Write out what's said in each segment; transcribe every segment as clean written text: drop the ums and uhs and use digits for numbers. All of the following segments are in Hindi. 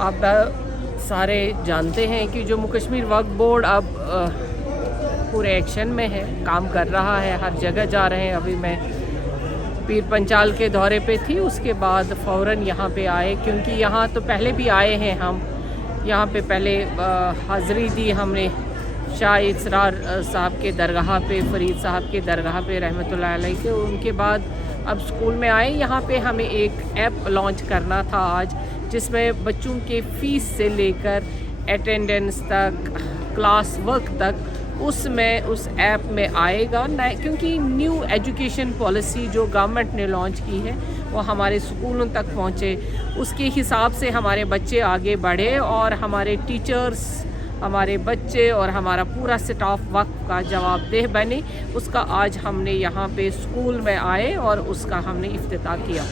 आप सारे जानते हैं कि जम्मू कश्मीर वक्फ बोर्ड अब पूरे एक्शन में है, काम कर रहा है, हर जगह जा रहे हैं। अभी मैं पीर पंचाल के दौरे पे थी, उसके बाद फ़ौरन यहाँ पे आए, क्योंकि यहाँ तो पहले भी आए हैं हम। यहाँ पे पहले हाज़री दी हमने शाह इसरार साहब के दरगाह पे, फ़रीद साहब के दरगाह पे रहमतुल्लाह अलैह के। उनके बाद अब स्कूल में आए। यहाँ पे हमें एक ऐप लॉन्च करना था आज, जिसमें बच्चों के फ़ीस से लेकर अटेंडेंस तक, क्लास वर्क तक उसमें उस ऐप में आएगा ना, क्योंकि न्यू एजुकेशन पॉलिसी जो गवर्नमेंट ने लॉन्च की है वो हमारे स्कूलों तक पहुँचे, उसके हिसाब से हमारे बच्चे आगे बढ़े और हमारे टीचर्स, हमारे बच्चे और हमारा पूरा स्टाफ वक्त का जवाबदेह बने। उसका आज हमने यहाँ पे स्कूल में आए और उसका हमने इफ्तिताह किया।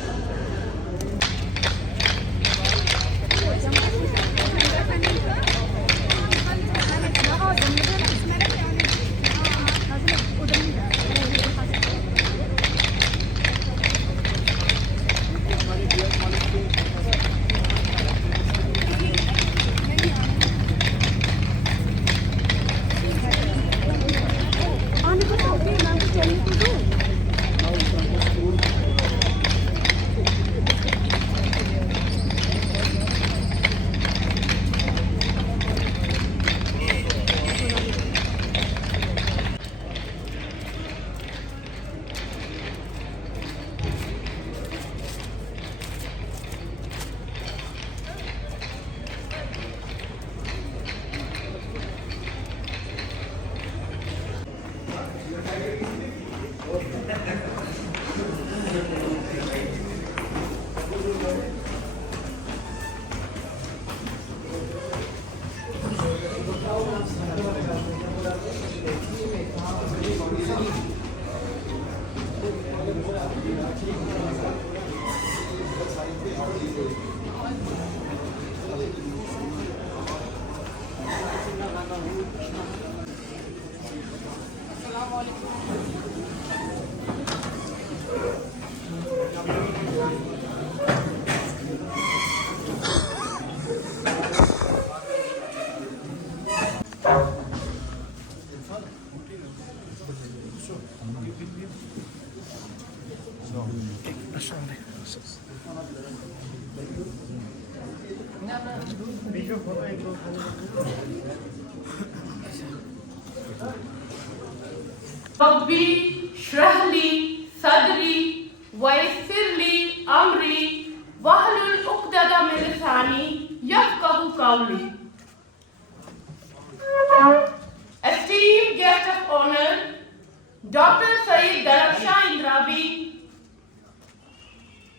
रब्बी श्रह ली सदरी वयस्सिर ली अमरी वहलुल उक़्दतम मिन लिसानी यफ़क़हू क़ौली। Esteemed guest of honor, Dr. Saeed Darafshah Indrabi,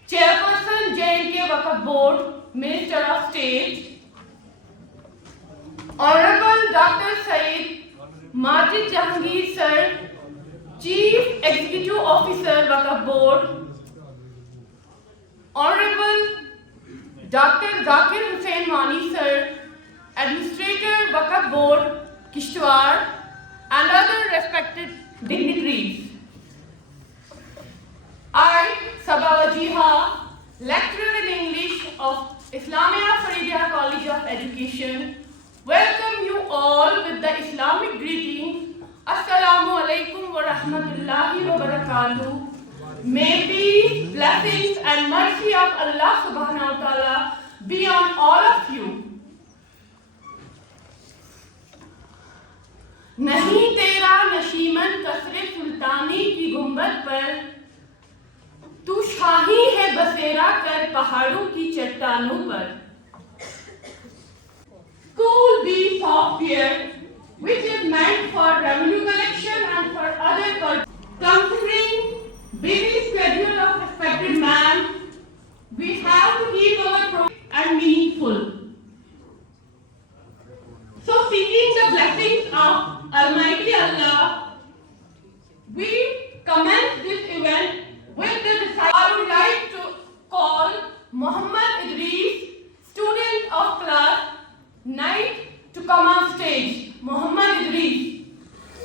Chairperson J&K Waqf Board, Minister of State, Honorable Dr. Saeed Majid Jahangir Sir, Chief Executive Officer Waqf Board, Honorable Dr. Zakir Hussain Wani Sir, Administrator Waqf Board, Kishtwar, and other respected dignitaries. I, Sabah Wajiha, lecturer in English of Islamia Faridiyya College of Education, welcome you all with the Islamic greetings. Assalamu alaikum wa rahmatullahi wa barakatuh. May peace, blessings and mercy of Allah subhanahu wa ta'ala be on all of you. नहीं तेरा नशीमन कसरे सुल्तानी की गुंबद पर, तू शाही है बसेरा कर पहाड़ों की चट्टानों पर। School be software which is meant for revenue collection and for other purposes. Considering busy schedule of respected man, we have to keep our program and meaningful. So seeking the blessings of Almighty Allah, we commence this event with the recital. I would like to call Muhammad Idris, student of class 9, to come on stage. Muhammad Idris.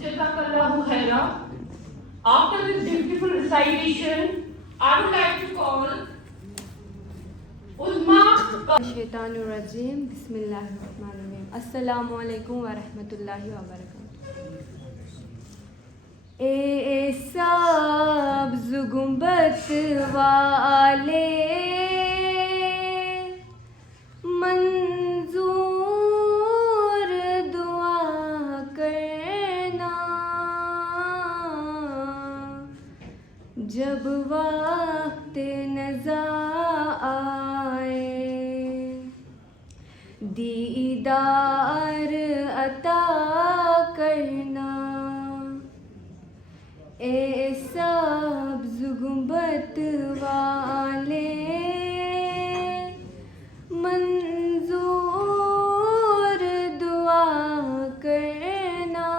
Jazakallahu khairan. After this beautiful recitation, I would like to call Uzma. शैतानुर्रजीम बिस्मिल्लाहिर्रहमानिर्रहीम अस्सलामु अलैकुम वरहमतुल्लाहि वबरकातुहू। ए सब्ज़ गुंबद वाले मंजूर दुआ करना जब वक्त नज़ा दीदार अता करना। ए सब्ज़ गुंबद वाले मंजूर दुआ करना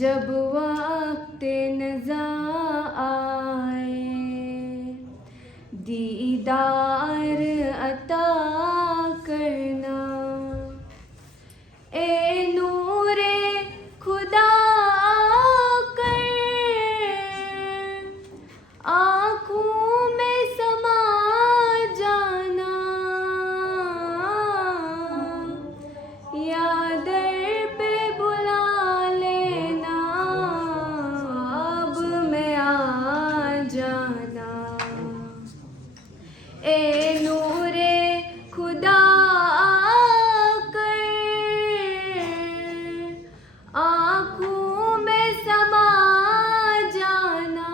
जब वक्त नज़ा आए दीदार अता करना। ए नूरे खुदा कर आँखों में समा जाना या दर पे बुला लेना अब मैं आ जाना। ए नूरे खुदा कर आँखों में समा जाना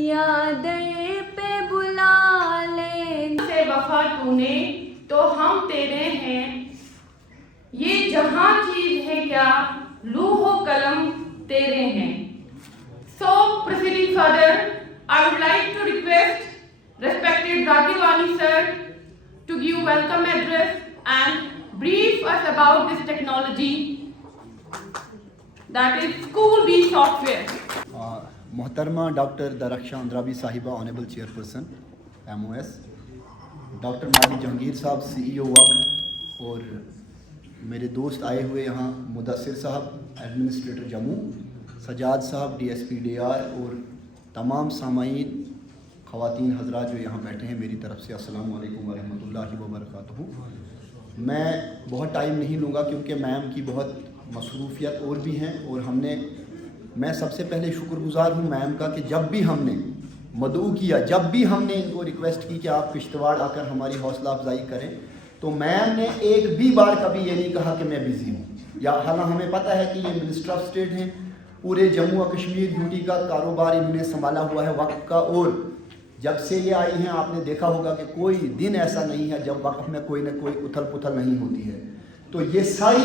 या दर पे बुला लेना। से वफा तूने तो हम तेरे हैं, ये जहां चीज है क्या लूहो कलम तेरे हैं। So proceeding further, I would like to request respected Zakir Wani sir to give welcome address and brief us about this technology, that is School B software. मोहतरमा डॉक्टर दरख्शां अंद्राबी साहिबा honourable chairperson MOS, doctor Majid Jahangir साहब CEO वक्फ और मेरे दोस्त आए हुए यहाँ मुदस्सिर साहब एडमिनिस्ट्रेटर जम्मू, सजाद साहब DSP DR और तमाम सामाईन ख़वातीन हज़रात जो यहाँ बैठे हैं, मेरी तरफ़ से अस्सलामु अलैकुम वरहमतुल्लाहि वबरकातुहू। मैं बहुत टाइम नहीं लूँगा क्योंकि मैम की बहुत मसरूफ़ियत और भी हैं और मैं सबसे पहले शुक्रगुज़ार हूँ मैम का कि जब भी हमने मदऊ किया, जब भी हमने इनको रिक्वेस्ट की कि आप किश्तवाड़ आकर हमारी हौसला अफजाई करें, तो मैम ने एक भी बार कभी ये नहीं कहा कि मैं बिज़ी हूँ। या हालांकि हमें पता है कि ये मिनिस्टर ऑफ स्टेट हैं, पूरे जम्मू और कश्मीर यूटी का कारोबार इन्होंने संभाला हुआ है वक्फ का, और जब से ये आई हैं आपने देखा होगा कि कोई दिन ऐसा नहीं है जब वक्फ में कोई ना कोई उथल पुथल नहीं होती है। तो ये सारी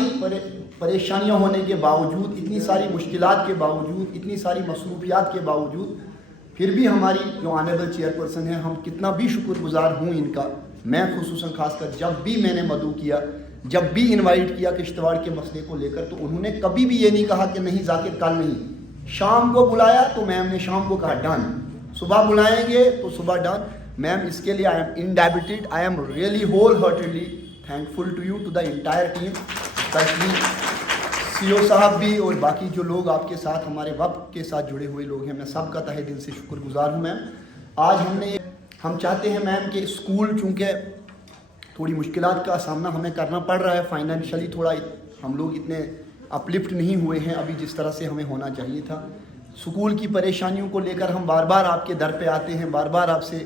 परेशानियां होने के बावजूद, इतनी सारी मुश्किलात के बावजूद, इतनी सारी मसरूफियात के बावजूद, फिर भी हमारी जो ऑनरेबल चेयरपर्सन है, हम कितना भी शुक्रगुजार हूँ इनका, मैं खुसूसन खासकर जब भी मैंने मदऊ किया, जब भी इनवाइट किया किश्तवाड़ के मसले को लेकर, तो उन्होंने कभी भी ये नहीं कहा कि नहीं जाकिर कल नहीं। शाम को बुलाया तो मैम ने शाम को कहा डन, सुबह बुलाएंगे तो सुबह डन। मैम इसके लिए I am indebted, I am really wholeheartedly thankful to you, to the entire team, specially CO साहब भी और बाकी जो लोग आपके साथ हमारे वक्त के साथ जुड़े हुए लोग हैं, मैं सबका तहे दिल से शुक्रगुजार हूँ मैम। आज हम चाहते हैं मैम कि स्कूल चूँकि थोड़ी मुश्किलात का सामना हमें करना पड़ रहा है, फाइनेंशियली थोड़ा हम लोग इतने अपलिफ्ट नहीं हुए हैं अभी जिस तरह से हमें होना चाहिए था। स्कूल की परेशानियों को लेकर हम बार बार आपके दर पे आते हैं, बार बार आपसे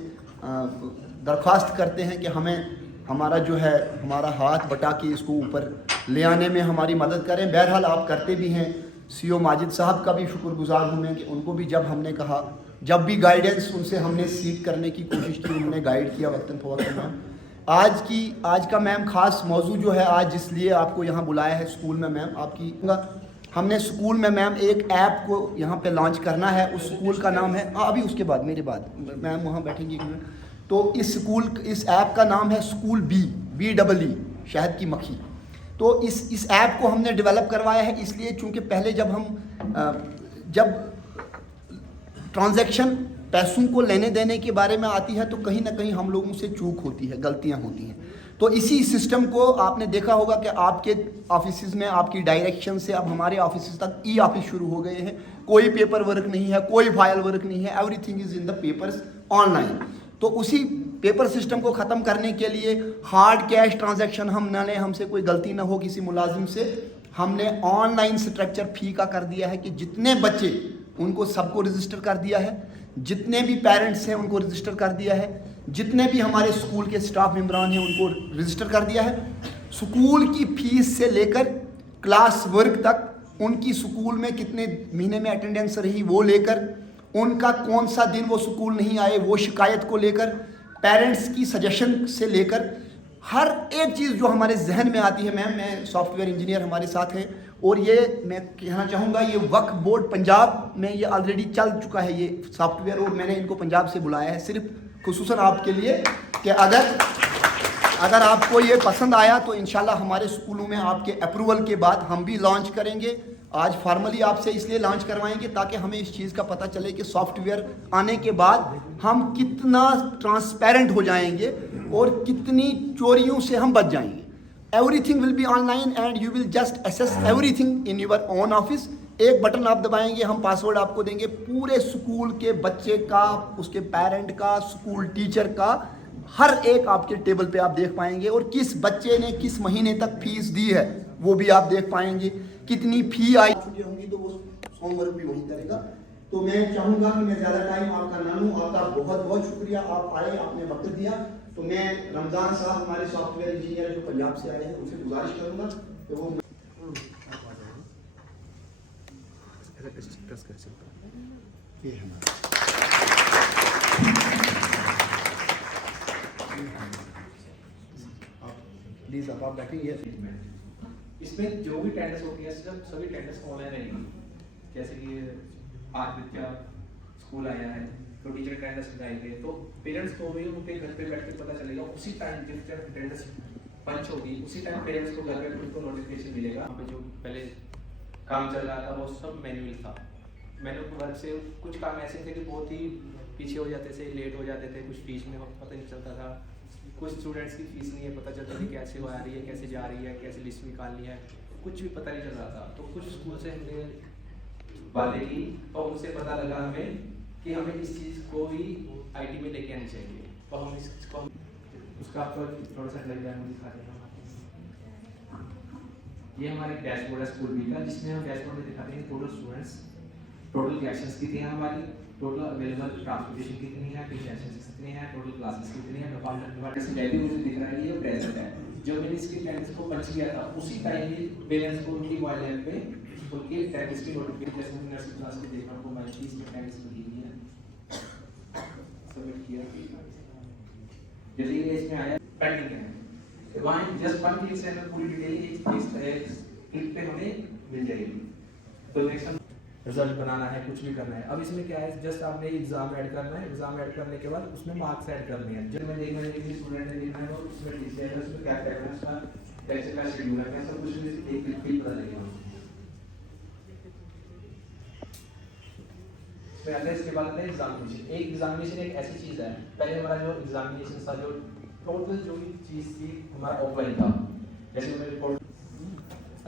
दरख्वास्त करते हैं कि हमें हमारा जो है हमारा हाथ बटा के इसको ऊपर ले आने में हमारी मदद करें। बहरहाल आप करते भी हैं। सीओ माजिद साहब का भी शुक्रगुजार हूँ मैं कि उनको भी जब हमने कहा, जब भी गाइडेंस उनसे हमने सीख करने की कोशिश की, उन्होंने गाइड किया वक्तन फ़वक्तन। मैम आज का मैम ख़ास मौजू जो है आज जिसलिए आपको यहाँ बुलाया है स्कूल में मैम, आपकी हमने स्कूल में मैम एक ऐप को यहाँ पे लॉन्च करना है। उस स्कूल का नाम है अभी उसके बाद मेरे बाद मैम वहाँ बैठेंगी एक मिनट। तो इस ऐप का नाम है स्कूल बी डबल शहद की मक्खी। तो इस ऐप को हमने डेवलप करवाया है इसलिए चूँकि पहले जब ट्रांजैक्शन पैसों को लेने देने के बारे में आती है तो कहीं ना कहीं हम लोगों से चूक होती है, गलतियां होती हैं। तो इसी सिस्टम को आपने देखा होगा कि आपके ऑफिस में आपकी डायरेक्शन से अब हमारे ऑफिस तक ई ऑफिस शुरू हो गए हैं। कोई पेपर वर्क नहीं है, कोई फाइल वर्क नहीं है, everything is in the papers online. तो उसी पेपर सिस्टम को ख़त्म करने के लिए हार्ड कैश ट्रांजैक्शन हम न लें, हमसे कोई गलती ना हो किसी मुलाजिम से, हमने ऑनलाइन स्ट्रक्चर फ़ी का कर दिया है कि जितने बच्चे उनको सबको रजिस्टर कर दिया है, जितने भी पेरेंट्स हैं उनको रजिस्टर कर दिया है, जितने भी हमारे स्कूल के स्टाफ मेम्बरान हैं उनको रजिस्टर कर दिया है। स्कूल की फ़ीस से लेकर क्लास वर्क तक, उनकी स्कूल में कितने महीने में अटेंडेंस रही वो लेकर, उनका कौन सा दिन वो स्कूल नहीं आए वो शिकायत को लेकर, पेरेंट्स की सजेशन से लेकर हर एक चीज़ जो हमारे जहन में आती है। मैं सॉफ्टवेयर इंजीनियर हमारे साथ है और ये मैं कहना चाहूँगा ये वक्फ बोर्ड पंजाब में ये ऑलरेडी चल चुका है ये सॉफ्टवेयर, और मैंने इनको पंजाब से बुलाया है सिर्फ खुसूसन आपके लिए कि अगर आपको ये पसंद आया तो इंशाल्लाह हमारे स्कूलों में आपके अप्रूवल के बाद हम भी लॉन्च करेंगे। आज फार्मली आपसे इसलिए लॉन्च करवाएंगे ताकि हमें इस चीज़ का पता चले कि सॉफ्टवेयर आने के बाद हम कितना ट्रांसपेरेंट हो जाएंगे और कितनी चोरियों से हम बच जाएंगे। Everything will be online and you will just access everything in your own office. एक बटन आप दबाएंगे, हम पासवर्ड आपको देंगे, पूरे स्कूल के बच्चे का, उसके पेरेंट का, स्कूल टीचर का, हर एक आपके टेबल पे आप देख पाएंगे, और किस बच्चे ने किस महीने तक फीस दी है वो भी आप देख पाएंगे, कितनी फ़ी आई होंगी तो वो होमवर्क भी वही करेगा। तो मैं चाहूँगा कि मैं ज़्यादा टाइम आपका ना लूँ। आपका बहुत बहुत शुक्रिया, आप आए, आपने वक्त दिया। तो मैं रमज़ान साहब हमारे सॉफ्टवेयर इंजीनियर जो पंजाब से आए हैं उनसे गुजारिश करूँगा कि वो ये हमारा प्लीज़ आप बैठिए। इसमें जो भी टेंडर्स होती है सभी टेंडर्स ऑनलाइन रहेंगी। जैसे कि आज बच्चा स्कूल आया है तो टीचर टेंडर्स लगाएंगे तो पेरेंट्स को भी उनके घर पे बैठ के पता चलेगा। उसी टाइम जिस टाइम टेंडर्स पंच होगी उसी टाइम पेरेंट्स को घर पे उनको नोटिफिकेशन मिलेगा। वहाँ पे जो पहले काम चल रहा था वो सब मैनुअल था। मैनुअल वर्क से कुछ काम ऐसे थे कि बहुत ही पीछे हो जाते थे, लेट हो जाते थे, कुछ फीस में पता नहीं चलता था, कुछ स्टूडेंट्स की फीस नहीं है पता चलता थी कैसे वो आ रही है, कैसे जा रही है, कैसे लिस्ट निकालनी है, कुछ भी पता नहीं चल रहा था। तो कुछ स्कूल से हमने बातें की और उनसे पता लगा हमें कि हमें इस चीज़ को भी आईटी में लेके आनी चाहिए। तो हम इसको उसका आपको थोड़ा सा डायग्राम दिखाते हैं। ये हमारे डैशबोर्ड है स्कूल बी का, जिसमें हम डैशबोर्ड में दिखाते हैं टोटल स्टूडेंट्स, टोटल क्लासेस कितनी है हमारी, टोटल अवेलेबल ट्रांसपोर्टेशन कितनी है, टीचर्स कितनी है, टोटल क्लासेस कितनी है, डिपार्टमेंट से वैल्यू मुझे दिख रहा है ये प्रेजेंट है। जो मैंने इसके टेंस को पंच किया था उसी टाइम ही पेरेंट्स को उनकी मोबाइल ऐप पे उनके टेंस की नोटिफिकेशन जैसे मैंने नर्सरी क्लास में देखा उनको मैंने 30 में टेंस को दी है, सबमिट किया। जैसे ये इसमें आया पेंडिंग है तो वहाँ जस्ट वन क्लिक से हमें पूरी डिटेल एक क्लिक पे हमें मिल जाएगी। तो नेक्स्ट रिजल्ट बनाना है, कुछ भी करना है। अब इसमें क्या है, जस्ट आपने एग्जाम ऐड करना है, एग्जाम ऐड करने के बाद उसमें मार्क्स ऐड करने हैं। जब मैं देखना है कि स्टूडेंट ने देखना है और उसमें टीचर है, उसमें क्या करना है, उसका कैसे का शेड्यूल है, सब कुछ एक क्लिक पे पता लगेगा। फिर आता है इसके बाद आता है एग्जामिनेशन। एक एग्जामिनेशन एक ऐसी चीज़ है, पहले हमारा जो एग्जामिनेशन था, जो टोटल जो भी चीज़ थी हमारा ऑफलाइन था। जैसे मैंने रिपोर्ट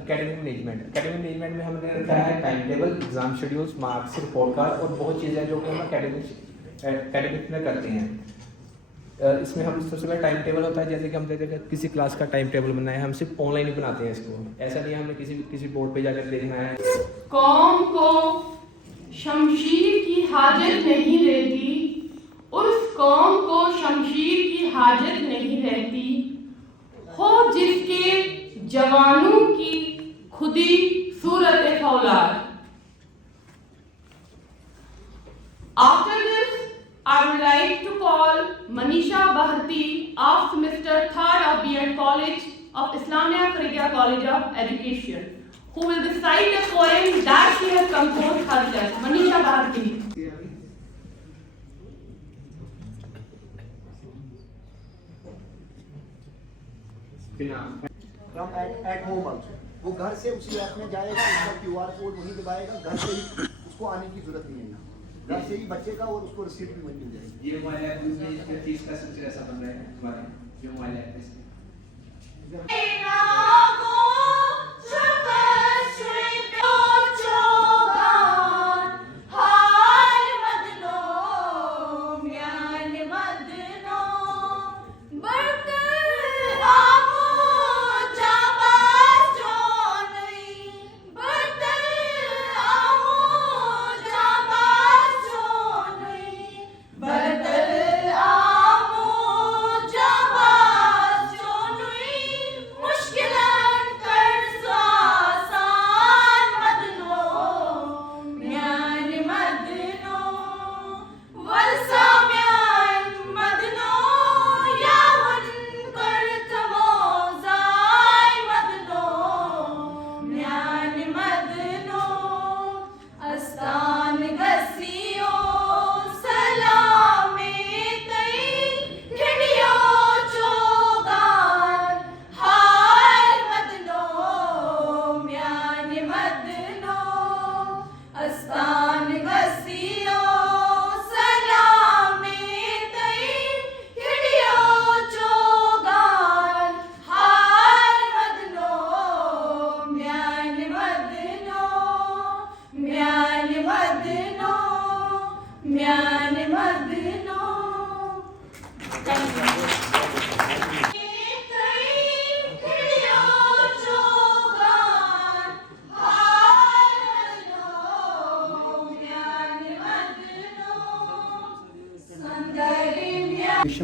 एकेडमिक मैनेजमेंट में हमने रखा है time table, exam schedules, marks, report card और बहुत चीज़ें जो कि हम एकेडमिक में करते हैं। इसमें हम सबसे पहले टाइम टेबल होता है, जैसे कि हम जैसे किसी क्लास का टाइम टेबल बनाना है, हम सिर्फ ऑनलाइन ही बनाते हैं इसको। ऐसा नहीं है हमें किसी बोर्ड पे जाकर देखना है। कौम को शमशीर की हाजत नहीं रहती, उस कौम को शमशीर की हाजत नहीं रहती, हो जिसके जवानों की खुदी सूरत फौलाद। After this, I would like to call Manisha Bharti of semester 3rd of B.Ed College of Islamia Faridiyya College of Education, who will recite a poem that she has composed herself. Manisha Bharti. From at home also, वो घर से उसी ऐप में जाएगा, उसका QR कोड वहीं दबाएगा, घर से ही उसको आने की जरूरत नहीं है, घर से ही बच्चे का और उसको रिसीप्ट भी वहीं मिल जाएगी। ये मोबाइल ऐप में फीस का स्ट्रक्चर ऐसा बन रहा है हमारा, ये मोबाइल ऐप में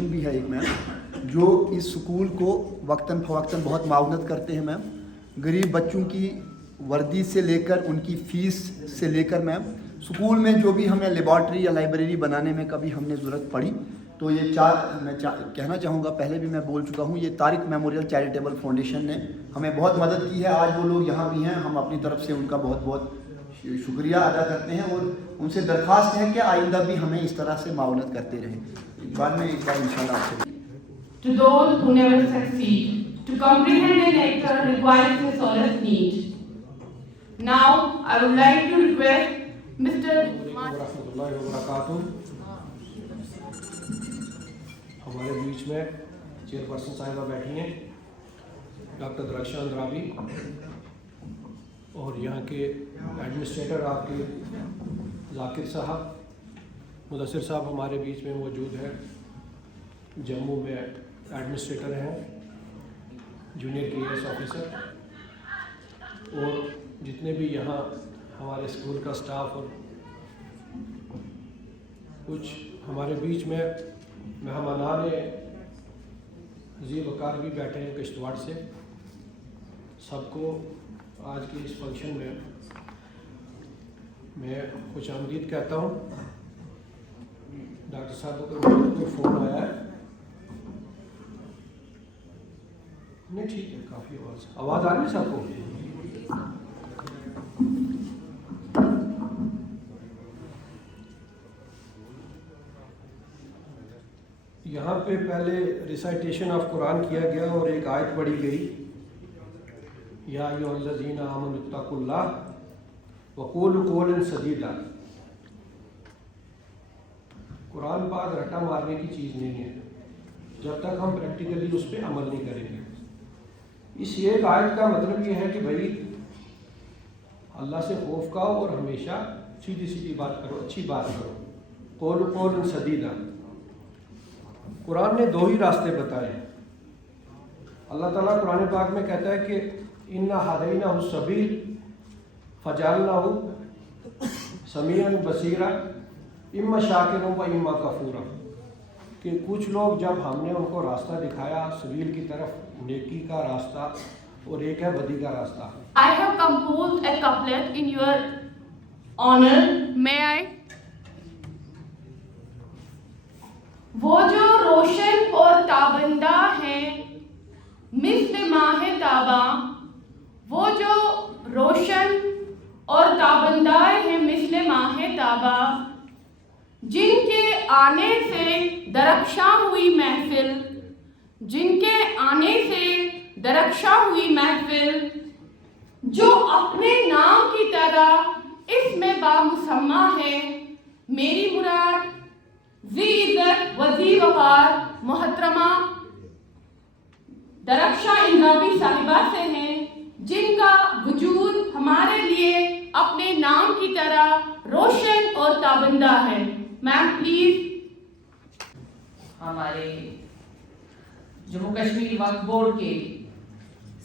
भी है एक मैम, जो इस स्कूल को वक्तन फवक्तन बहुत मावनत करते हैं मैम। गरीब बच्चों की वर्दी से लेकर उनकी फ़ीस से लेकर मैम, स्कूल में जो भी हमें लेबॉर्ट्री या लाइब्रेरी बनाने में कभी हमने ज़रूरत पड़ी तो ये कहना चाहूँगा, पहले भी मैं बोल चुका हूँ, ये तारिक मेमोरियल चैरिटेबल फाउंडेशन ने हमें बहुत मदद की है। आज वो लोग यहाँ भी हैं, हम अपनी तरफ से उनका बहुत बहुत शुक्रिया अदा करते हैं और उनसे दरख्वास्त है कि आइंदा भी हमें इस तरह से मावनत करते रहें। बाद में एक बार इंशाल्लाह आपसे। To those who never succeed, to comprehend a nectar requires a solace need. Now, I would like to request Mr. रहमतुल्लाहि व बरकातुहू। हमारे बीच में चेयरपर्सन साहिबा बैठी हैं, डॉक्टर दरख्शां अंद्राबी, और यहाँ के एडमिनिस्ट्रेटर आपके जाकिर साहब, मुदस्सिर साहब हमारे बीच में मौजूद हैं, जम्मू में एडमिनिस्ट्रेटर हैं, जूनियर KS ऑफिसर, और जितने भी यहाँ हमारे स्कूल का स्टाफ और कुछ हमारे बीच में मेहमानान ज़ी वकार भी बैठे हैं किश्तवाड़ से। सबको आज के इस फंक्शन में मैं खुश आमदीद कहता हूँ। डॉक्टर साहब को कोई फ़ोन आया है? नहीं, ठीक है, काफ़ी आवाज़ आ रही है सबको। पे पहले रिसाइटेशन ऑफ कुरान किया गया और एक आयत पढ़ी गई, या अय्युहल्लज़ीना आमनुत्तकुल्लाह वक़ूलू क़ौलन सदीदा। कुरान पाक रट्टा मारने की चीज़ नहीं है जब तक हम प्रैक्टिकली उस पर अमल नहीं करेंगे। इस एक आयत का मतलब ये है कि भाई अल्लाह से खौफ खाओ और हमेशा सीधी सीधी बात करो, अच्छी बात करो। क़ौलन सदीदा। कुरान ने दो ही रास्ते बताए। अल्लाह ताला कुरान पाक में कहता है कि इन्ना हदैनाहु सबील फजअलनाहु समीअन बसीरा इम्मा शाकिरन व इम्मा कफूरा, कि कुछ लोग जब हमने उनको रास्ता दिखाया सबील की तरफ, नेकी का रास्ता, और एक है बदी का रास्ता। I have composed a couplet in your honor. May I? वो जो रोशन और ताबंदा हैं मिस्ल माहे ताबा, वो जो रोशन और ताबंदा हैं मिस्ल माहे ताबा, जिनके आने से दरख्शां हुई महफिल, जिनके आने से दरख्शां हुई महफिल, जो अपने नाम की तरह इसमें बामुसम्मा है। मेरी मुराद ज़ी इज़्ज़त वज़ी वक़ार मोहतरमा दरख्शां इंद्राबी साहिबा से हैं, जिनका वजूद हमारे लिए अपने नाम की तरह रोशन और ताबंदा है। Ma'am please. हमारे जम्मू कश्मीर वक्फ बोर्ड के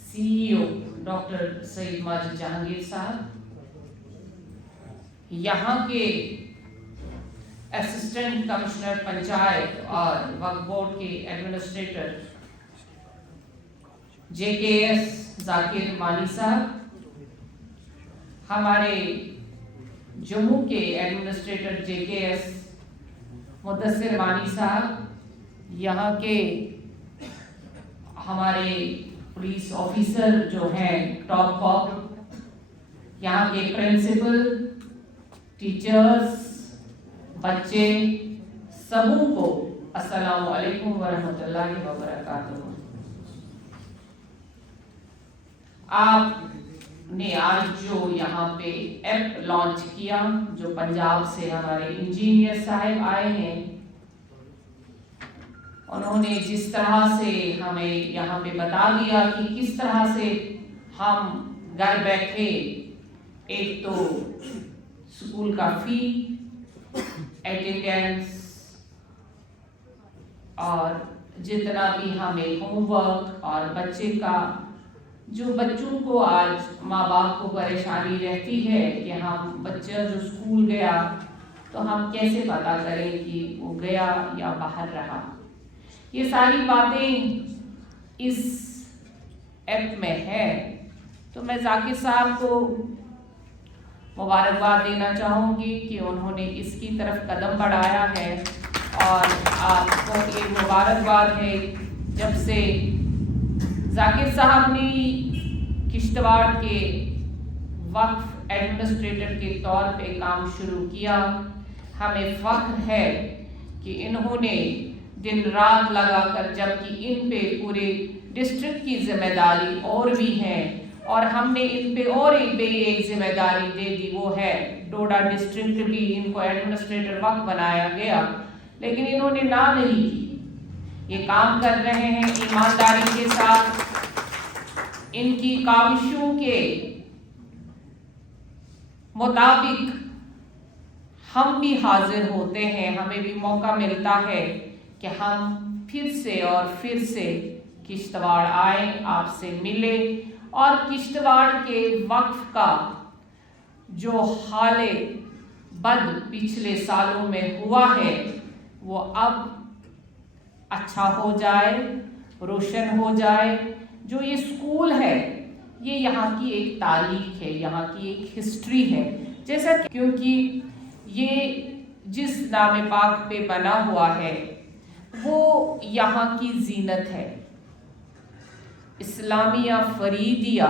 CEO डॉक्टर सईद माजिद जहांगीर साहब, यहाँ के असिस्टेंट कमिश्नर पंचायत और वक्फ बोर्ड के एडमिनिस्ट्रेटर JKS जाकिर वानी साहब, हमारे जम्मू के एडमिनिस्ट्रेटर JKS मुदस्सिर वानी साहब, यहाँ के हमारे पुलिस ऑफिसर जो हैं टॉप कॉप, यहाँ के प्रिंसिपल, टीचर्स, बच्चे, सबों को अस्सलामु अलैकुम वरहमतुल्लाहि वबरकातुहू। आपने आज जो यहाँ पे ऐप लॉन्च किया, जो पंजाब से हमारे इंजीनियर साहब आए हैं, उन्होंने जिस तरह से हमें यहाँ पे बता दिया कि किस तरह से हम घर बैठे एक तो स्कूल का फी, अटेंडेंस और जितना भी हमें होमवर्क और बच्चे का, जो बच्चों को आज माँ बाप को परेशानी रहती है कि हम बच्चा जो स्कूल गया तो हम कैसे पता करें कि वो गया या बाहर रहा। ये सारी बातें इस ऐप में है। तो मैं जाकिर साहब को मुबारकबाद देना चाहूँगी कि उन्होंने इसकी तरफ कदम बढ़ाया है, और आपको ये मुबारकबाद है जब से जाकिर साहब ने किश्तवाड़ के वक्फ एडमिनिस्ट्रेटर के तौर पे काम शुरू किया। हमें फ़ख्र है कि इन्होंने दिन रात लगाकर, जबकि इन पे पूरे डिस्ट्रिक्ट की जिम्मेदारी और भी है, और हमने इन पे और एक जिम्मेदारी दे दी, वो है डोडा डिस्ट्रिक्ट भी इनको एडमिनिस्ट्रेटर वक्त बनाया गया, लेकिन इन्होंने ना नहीं की। ये काम कर रहे हैं ईमानदारी के साथ। इनकी काविशों के मुताबिक हम भी हाजिर होते हैं, हमें भी मौका मिलता है कि हम फिर से और फिर से किश्तवाड़ आए, आपसे मिले, और किश्तवाड़ के वक्फ का जो हाले बद पिछले सालों में हुआ है वो अब अच्छा हो जाए, रोशन हो जाए। जो ये स्कूल है ये यहाँ की एक तारीख है, यहाँ की एक हिस्ट्री है, जैसा क्योंकि ये जिस नाम पाक पे बना हुआ है वो यहाँ की जीनत है। इस्लामिया फरीदिया,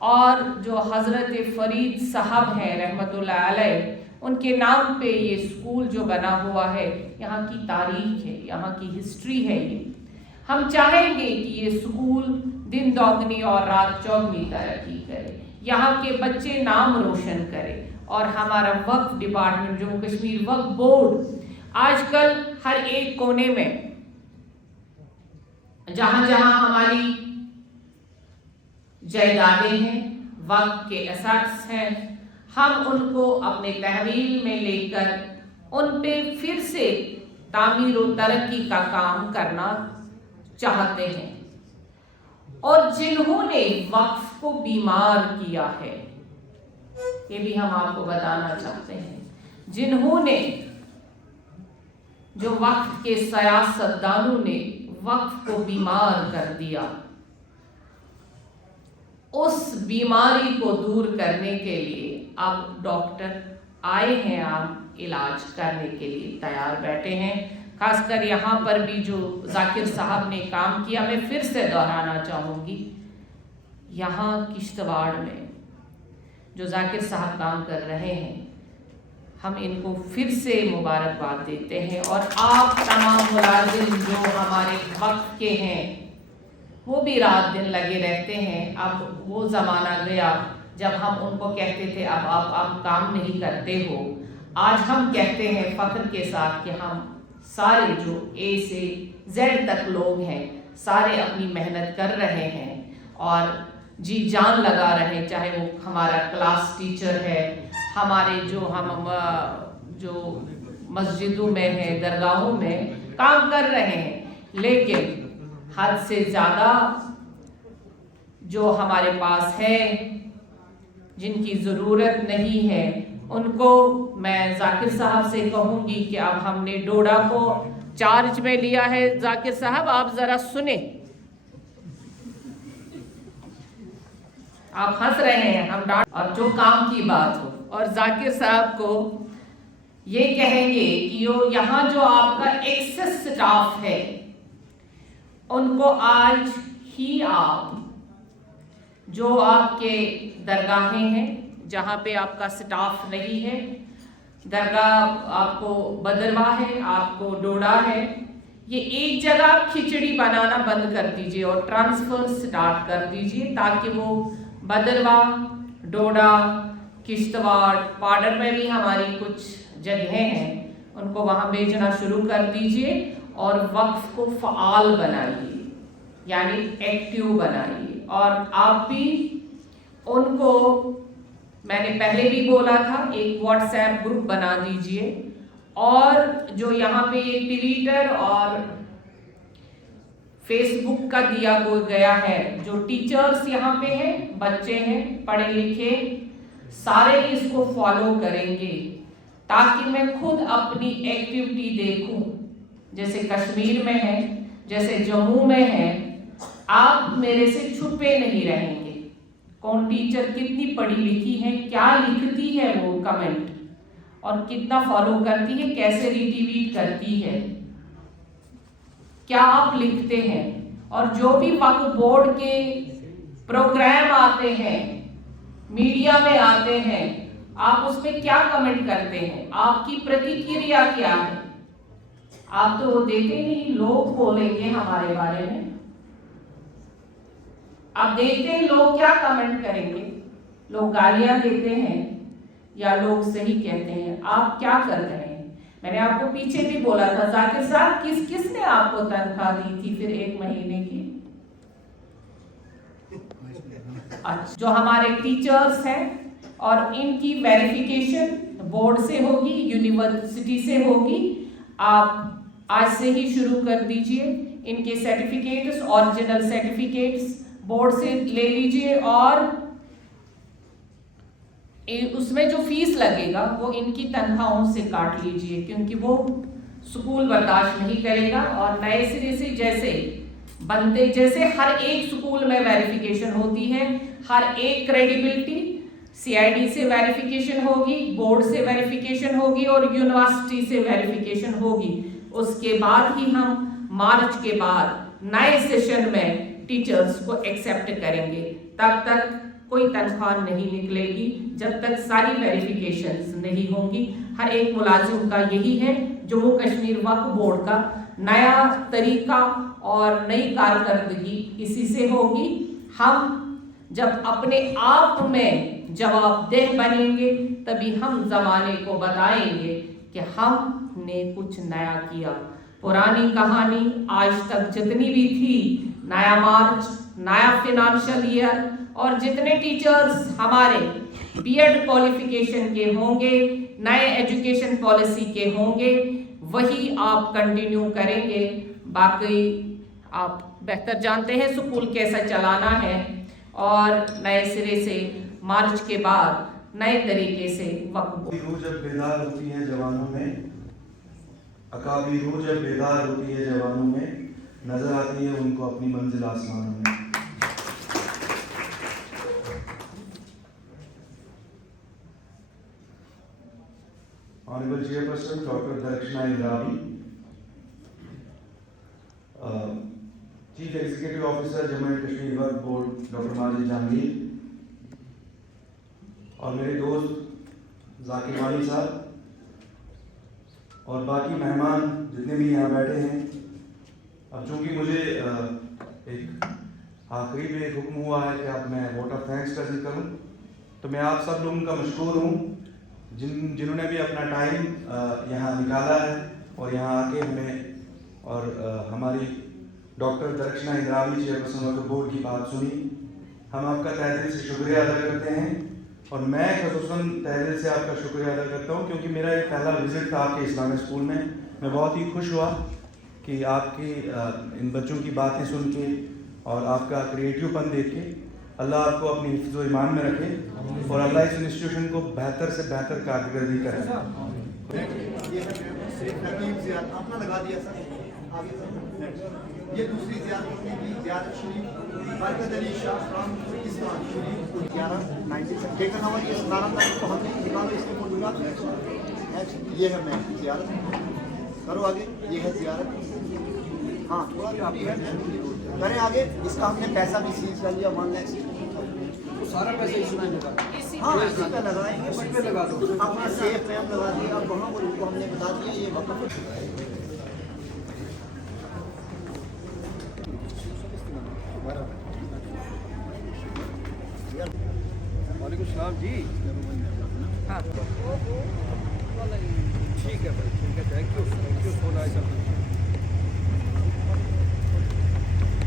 और जो हज़रत फ़रीद साहब हैं रहमतुल्लाह अलैह, उनके नाम पे ये स्कूल जो बना हुआ है, यहाँ की तारीख है, यहाँ की हिस्ट्री है ये। हम चाहेंगे कि ये स्कूल दिन दोगुनी और रात चौगुनी तरक्की करे, यहाँ के बच्चे नाम रोशन करें, और हमारा वक्फ डिपार्टमेंट, जम्मू कश्मीर वक्फ बोर्ड आजकल हर एक कोने में जहां जहां हमारी जायदादें हैं, वक्फ के एसेट्स हैं, हम उनको अपने तहवील में लेकर उन पे फिर से तामीर और तरक्की का काम करना चाहते हैं। और जिन्होंने वक्फ को बीमार किया है, ये भी हम आपको बताना चाहते हैं, जिन्होंने, जो वक्फ के सियासतदानों ने वक्फ को बीमार कर दिया, उस बीमारी को दूर करने के लिए अब डॉक्टर आए हैं, आप इलाज करने के लिए तैयार बैठे हैं। खासकर यहाँ पर भी जो जाकिर साहब ने काम किया, मैं फिर से दोहराना चाहूँगी, यहाँ किश्तवाड़ में जो जाकिर साहब काम कर रहे हैं, हम इनको फिर से मुबारकबाद देते हैं। और आप तमाम मुलाजिम जो हमारे वक्त के हैं, वो भी रात दिन लगे रहते हैं। अब वो ज़माना गया जब हम उनको कहते थे अब आप काम नहीं करते हो। आज हम कहते हैं फ़ख्र के साथ कि हम सारे जो ए से जेड तक लोग हैं, सारे अपनी मेहनत कर रहे हैं और जी जान लगा रहे हैं, चाहे वो हमारा क्लास टीचर है, हमारे जो मस्जिदों में है, दरगाहों में काम कर रहे हैं, लेकिन हद से ज़्यादा जो हमारे पास है, जिनकी ज़रूरत नहीं है, उनको मैं जाकिर साहब से कहूँगी कि अब हमने डोडा को चार्ज में लिया है। जाकिर साहब, आप ज़रा सुने, आप हंस रहे हैं, हम डांट, और जो काम की बात हो। और जाकिर साहब को ये कहेंगे कि यहाँ जो आपका एक्सेस स्टाफ है, उनको आज ही आप जो आपके दरगाहें हैं जहाँ पे आपका स्टाफ नहीं है, दरगाह आपको बदरवा है, आपको डोडा है, ये एक जगह खिचड़ी बनाना बंद कर दीजिए और ट्रांसफ़र स्टार्ट कर दीजिए, ताकि वो बदरवा, डोडा, किश्तवाड़, पाडर में भी हमारी कुछ जगहें हैं, उनको वहाँ भेजना शुरू कर दीजिए और वक्फ को फ़आल बनाइए, यानी एक्टिव बनाइए। और आप भी उनको, मैंने पहले भी बोला था, एक व्हाट्सएप ग्रुप बना दीजिए, और जो यहाँ पे ट्विटर और फेसबुक का दिया गया है, जो टीचर्स यहाँ पे हैं, बच्चे हैं पढ़े लिखे, सारे इसको फॉलो करेंगे, ताकि मैं खुद अपनी एक्टिविटी देखूं। जैसे कश्मीर में है, जैसे जम्मू में है, आप मेरे से छुपे नहीं रहेंगे। कौन टीचर कितनी पढ़ी लिखी है, क्या लिखती है वो कमेंट, और कितना फॉलो करती है, कैसे रिट्वीट करती है, क्या आप लिखते हैं, और जो भी वक्फ बोर्ड के प्रोग्राम आते हैं, मीडिया में आते हैं, आप उसमें क्या कमेंट करते हैं, आपकी प्रतिक्रिया क्या है। आप तो देते नहीं, लोग बोलेंगे हमारे बारे में, आप देखते हैं लोग क्या कमेंट करेंगे, लोग गालियां देते हैं या लोग सही कहते हैं, आप क्या कर रहे हैं। मैंने आपको पीछे भी बोला था, जाकिर साहब किसने आपको तनख्वाह दी थी फिर 1 महीने की। अच्छा, जो हमारे टीचर्स हैं, और इनकी वेरिफिकेशन बोर्ड से होगी, यूनिवर्सिटी से होगी, आप आज से ही शुरू कर दीजिए। इनके सर्टिफिकेट्स, ओरिजिनल सर्टिफिकेट्स बोर्ड से ले लीजिए, और उसमें जो फीस लगेगा वो इनकी तनख्वाहों से काट लीजिए, क्योंकि वो स्कूल बर्दाश्त नहीं करेगा। और नए सिरे से जैसे बनते, जैसे हर एक स्कूल में वेरिफिकेशन होती है, हर एक क्रेडिबिलिटी CID से वेरिफिकेशन होगी, बोर्ड से वेरिफिकेशन होगी और यूनिवर्सिटी से वेरिफिकेशन होगी। उसके बाद ही हम मार्च के बाद नए सेशन में टीचर्स को एक्सेप्ट करेंगे। तब तक कोई तनख्वाह नहीं निकलेगी जब तक सारी वेरिफिकेशंस नहीं होंगी। हर एक मुलाजिम का यही है। जम्मू कश्मीर वक्फ बोर्ड का नया तरीका और नई कारकर्दगी इसी से होगी। हम जब अपने आप में जवाबदेह बनेंगे तभी हम ज़माने को बताएंगे कि हमने कुछ नया किया। पुरानी कहानी आज तक जितनी भी थी, नया मार्च, नया फिनेंशियल ईयर और जितने टीचर्स हमारे बीएड क्वालिफिकेशन के होंगे, नए एजुकेशन पॉलिसी के होंगे, वही आप कंटिन्यू करेंगे। बाकी आप बेहतर जानते हैं स्कूल कैसा चलाना है और नए सिरे से मार्च के बाद नए तरीके से वक्त रूह जब बेदार होती है जवानों में, अकाबी रूह जब बेदार होती है जवानों में, नजर आती है उनको अपनी मंजिल आसमानों में। Honourable chairperson doctor Darakhshan Andrabi, chief executive officer Jammu and Kashmir Waqf board doctor Majid Jahangir और मेरे दोस्त जाकिर वानी साहब और बाकी मेहमान जितने भी यहाँ बैठे हैं। अब चूंकि मुझे एक आखिरी में एक हुक्म हुआ है कि अब मैं वोट ऑफ थैंक्स का जिक्र करूँ, तो मैं आप सब लोगों का मशकूर हूँ जिन्होंने भी अपना टाइम यहाँ निकाला है और यहाँ आके हमें और हमारी डॉक्टर दरक्षना इंद्रावी चेयरपर्सन वक्फ बोर्ड की बात सुनी। हम आपका तहे दिल से शुक्रिया अदा करते हैं और मैं ख़ुसूसन तहे दिल से आपका शुक्रिया अदा करता हूँ क्योंकि मेरा एक पहला विज़िट था आपके इस्लामिक स्कूल में। मैं बहुत ही खुश हुआ कि आपकी इन बच्चों की बातें सुन के और आपका क्रिएटिवपन देख के। अल्लाह आपको अपनी हिफ्ज़ व ईमान में रखे और अल्लाह इस इंस्टीट्यूशन को बेहतर से बेहतर कारकर्दगी करे। ये दूसरी ज़ियारत की ज़ियारत शरीफ Barkat Ali Shah from Pakistan Sharif 11 taken over. ये 17 तारीख को हमने निकालो इसके फोटोग्राफ। ये है मैं ज़ियारत करो आगे, ये है ज़ियारत। हाँ करें आगे। इसका हमने पैसा भी सीज कर लिया 1 लाख। तो सारा पैसा इसमें लगा। हाँ इसी पे लगाएंगे, बट पे लगा दो अपना सेफ पैम लगा दिया। अब वहाँ पर उनको हमने बता दिया ये वक्त वालेकुम सलाम जी। हाँ ठीक है भाई, ठीक है, थैंक यू सो नाइस।